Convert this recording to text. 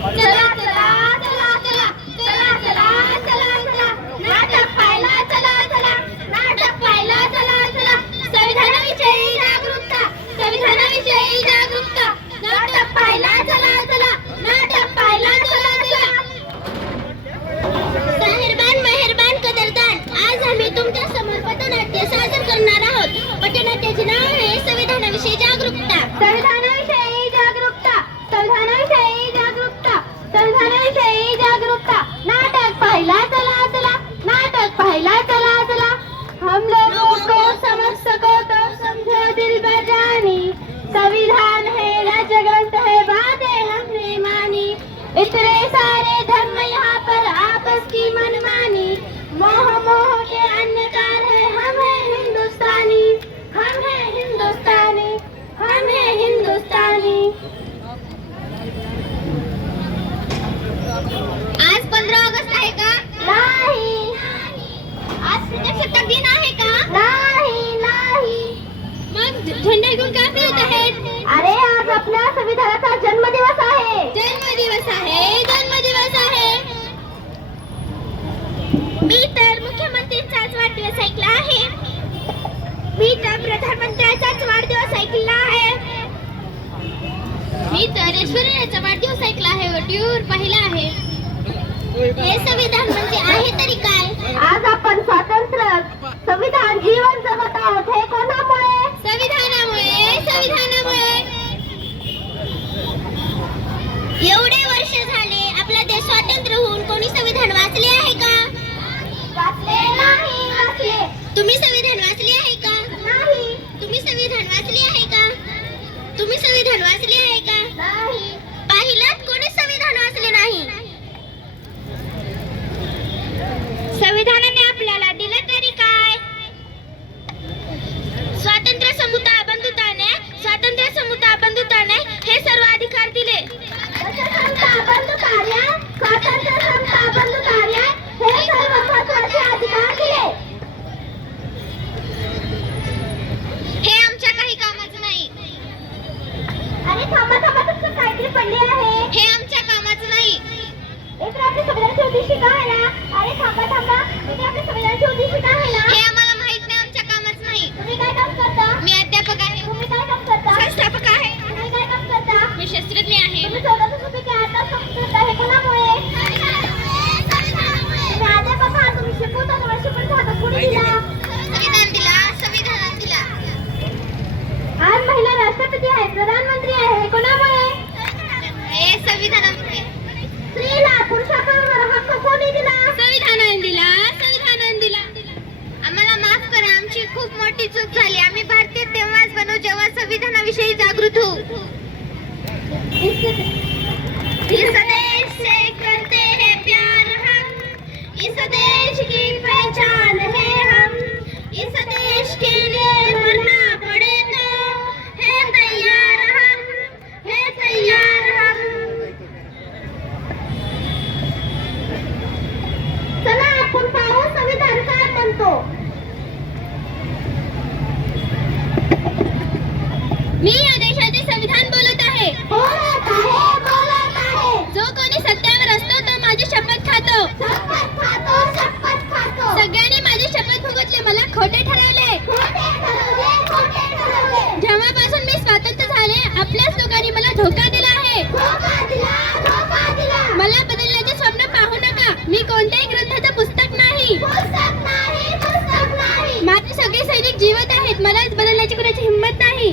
加油 याचाच वाढदिवस ऐकला आहे. मी तर ऐश्वर्याचा वाढदिवस ऐकला आहे. व टीव्हीवर पाहिला आहे. हे संविधान म्हणजे आहे तरी काय? आज आपण स्वातंत्र्य संविधान जीवन जगत आहोत हे कोणा Peace सगळ्यांनी माझी शपथ भोगतली मला खोटे ठरवले. जेव्हापासून मी स्वातंत्र्य झाले आपल्याच लोकांनी मला धोका दिला आहे. मला बदलण्याचे स्वप्न पाहू नका. मी कोणत्याही ग्रंथाचं पुस्तक नाही. माझे सगळे सैनिक जिवत आहेत. मलाच बदलण्याची कुणाची हिंमत नाही.